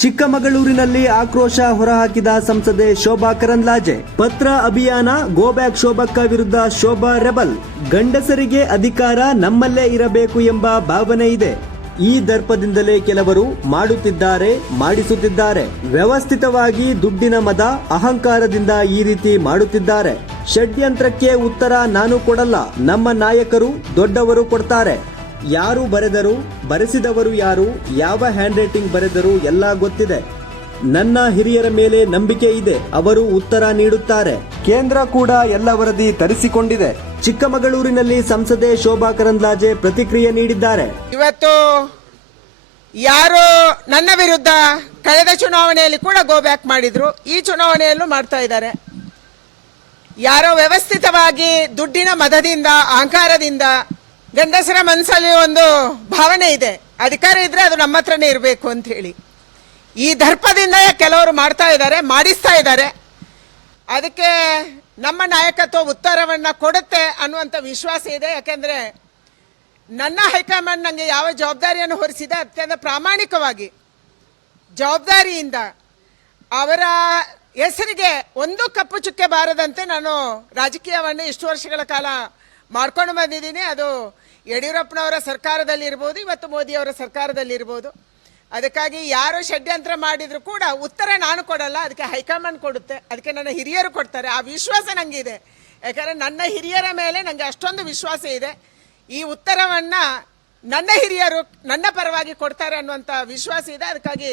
ಚಿಕ್ಕಮಗಳೂರಿನಲ್ಲಿ ಆಕ್ರೋಶ ಹೊರಹಾಕಿದ ಸಂಸದೆ ಶೋಭಾ ಕರಂದ್ಲಾಜೆ. ಪತ್ರ ಅಭಿಯಾನ, ಗೋ ಬ್ಯಾಕ್ ಶೋಭಕ್ಕ ವಿರುದ್ಧ ಶೋಭಾ ರೆಬಲ್. ಗಂಡಸರಿಗೆ ಅಧಿಕಾರ ನಮ್ಮಲ್ಲೇ ಇರಬೇಕು ಎಂಬ ಭಾವನೆ ಇದೆ. ಈ ದರ್ಪದಿಂದಲೇ ಕೆಲವರು ಮಾಡುತ್ತಿದ್ದಾರೆ, ಮಾಡಿಸುತ್ತಿದ್ದಾರೆ. ವ್ಯವಸ್ಥಿತವಾಗಿ ದುಡ್ಡಿನ ಮದ, ಅಹಂಕಾರದಿಂದ ಈ ರೀತಿ ಮಾಡುತ್ತಿದ್ದಾರೆ. ಷಡ್ಯಂತ್ರಕ್ಕೆ ಉತ್ತರ ನಾನು ಕೊಡಲ್ಲ. ನಮ್ಮ ನಾಯಕರು ದೊಡ್ಡವರು ಕೊಡ್ತಾರೆ. ಯಾರು ಬರೆದರು, ಬರೆಸಿದವರು ಯಾರು, ಯಾವ ಹ್ಯಾಂಡ್ ರೈಟಿಂಗ್ ಬರೆದರು ಎಲ್ಲ ಗೊತ್ತಿದೆ. ನನ್ನ ಹಿರಿಯರ ಮೇಲೆ ನಂಬಿಕೆ ಇದೆ, ಅವರು ಉತ್ತರ ನೀಡುತ್ತಾರೆ. ಕೇಂದ್ರ ಕೂಡ ಎಲ್ಲ ವರದಿ ತರಿಸಿಕೊಂಡಿದೆ. ಚಿಕ್ಕಮಗಳೂರಿನಲ್ಲಿ ಸಂಸದೆ ಶೋಭಾ ಕರಂದ್ಲಾಜೆ ಪ್ರತಿಕ್ರಿಯೆ ನೀಡಿದ್ದಾರೆ. ಇವತ್ತು ಯಾರು ನನ್ನ ವಿರುದ್ಧ ಕಳೆದ ಚುನಾವಣೆಯಲ್ಲಿ ಕೂಡ ಗೋ ಬ್ಯಾಕ್ ಮಾಡಿದ್ರು. ಈ ಚುನಾವಣೆಯಲ್ಲೂ ಮಾಡ್ತಾ ಇದ್ದಾರೆ. ಯಾರೋ ವ್ಯವಸ್ಥಿತವಾಗಿ ದುಡ್ಡಿನ ಮದದಿಂದ, ಅಹಂಕಾರದಿಂದ ಗಂಡಸರ ಮನಸ್ಸಲ್ಲಿ ಒಂದು ಭಾವನೆ ಇದೆ. ಅಧಿಕಾರ ಇದ್ರೆ ಅದು ನಮ್ಮ ಹತ್ರನೇ ಇರಬೇಕು ಅಂತ ಹೇಳಿ. ಈ ದರ್ಪದಿಂದ ಕೆಲವರು ಮಾಡ್ತಾ ಇದ್ದಾರೆ, ಮಾಡಿಸ್ತಾ ಇದ್ದಾರೆ. ಅದಕ್ಕೆ ನಮ್ಮ ನಾಯಕತ್ವ ಉತ್ತರವನ್ನು ಕೊಡುತ್ತೆ ಅನ್ನುವಂಥ ವಿಶ್ವಾಸ ಇದೆ. ಯಾಕೆಂದರೆ ನನ್ನ ಹೈಕಮಾಂಡ್ ನನಗೆ ಯಾವ ಜವಾಬ್ದಾರಿಯನ್ನು ಹೊರಿಸಿದೆ ಅತ್ಯಂತ ಪ್ರಾಮಾಣಿಕವಾಗಿ. ಜವಾಬ್ದಾರಿಯಿಂದ ಅವರ ಹೆಸರಿಗೆ ಒಂದು ಕಪ್ಪು ಚುಕ್ಕೆ ಬಾರದಂತೆ ನಾನು ರಾಜಕೀಯವನ್ನು ಇಷ್ಟು ವರ್ಷಗಳ ಕಾಲ ಮಾಡ್ಕೊಂಡು ಬಂದಿದ್ದೀನಿ. ಅದು ಯಡಿಯೂರಪ್ಪನವರ ಸರ್ಕಾರದಲ್ಲಿ ಇರ್ಬೋದು ಇವತ್ತು ಮೋದಿಯವರ ಸರ್ಕಾರದಲ್ಲಿ ಇರ್ಬೋದು ಅದಕ್ಕಾಗಿ ಯಾರು ಷಡ್ಯಂತ್ರ ಮಾಡಿದ್ರು ಕೂಡ ಉತ್ತರ ನಾನು ಕೊಡಲ್ಲ, ಅದಕ್ಕೆ ಹೈಕಮಾಂಡ್ ಕೊಡುತ್ತೆ. ಅದಕ್ಕೆ ನನ್ನ ಹಿರಿಯರು ಕೊಡ್ತಾರೆ. ಆ ವಿಶ್ವಾಸ ನನಗಿದೆ ಯಾಕಂದರೆ ನನ್ನ ಹಿರಿಯರ ಮೇಲೆ ನನಗೆ ಅಷ್ಟೊಂದು ವಿಶ್ವಾಸ ಇದೆ. ಈ ಉತ್ತರವನ್ನು ನನ್ನ ಹಿರಿಯರು ನನ್ನ ಪರವಾಗಿ ಕೊಡ್ತಾರೆ ಅನ್ನುವಂಥ ವಿಶ್ವಾಸ ಇದೆ. ಅದಕ್ಕಾಗಿ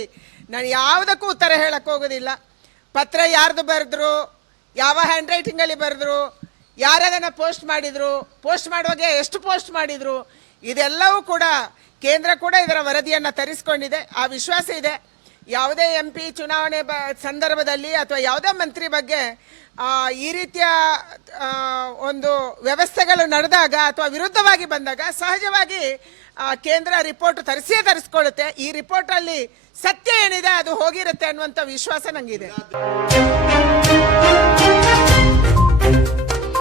ನಾನು ಯಾವುದಕ್ಕೂ ಉತ್ತರ ಹೇಳೋಕ್ಕೋಗೋದಿಲ್ಲ ಪತ್ರ ಯಾರ್ದು ಬರೆದ್ರು, ಯಾವ ಹ್ಯಾಂಡ್ ರೈಟಿಂಗಲ್ಲಿ ಬರೆದ್ರು ಯಾರದನ್ನು ಪೋಸ್ಟ್ ಮಾಡಿದ್ರು, ಪೋಸ್ಟ್ ಮಾಡುವಾಗ ಎಷ್ಟು ಪೋಸ್ಟ್ ಮಾಡಿದ್ರು, ಇದೆಲ್ಲವೂ ಕೂಡ ಕೇಂದ್ರ ಕೂಡ ಇದರ ವರದಿಯನ್ನು ತರಿಸ್ಕೊಂಡಿದೆ. ಆ ವಿಶ್ವಾಸ ಇದೆ. ಯಾವುದೇ ಎಂ ಚುನಾವಣೆ ಬ, ಸಂದರ್ಭದಲ್ಲಿ ಅಥವಾ ಯಾವುದೇ ಮಂತ್ರಿ ಬಗ್ಗೆ ಈ ರೀತಿಯ ಒಂದು ವ್ಯವಸ್ಥೆಗಳು ನಡೆದಾಗ ಅಥವಾ ವಿರುದ್ಧವಾಗಿ ಬಂದಾಗ ಸಹಜವಾಗಿ ಕೇಂದ್ರ ರಿಪೋರ್ಟ್ ತರಿಸಿಯೇ ತರಿಸ್ಕೊಳ್ಳುತ್ತೆ. ಈ ರಿಪೋರ್ಟಲ್ಲಿ ಸತ್ಯ ಏನಿದೆ ಅದು ಹೋಗಿರುತ್ತೆ ಅನ್ನುವಂಥ ವಿಶ್ವಾಸ ನನಗಿದೆ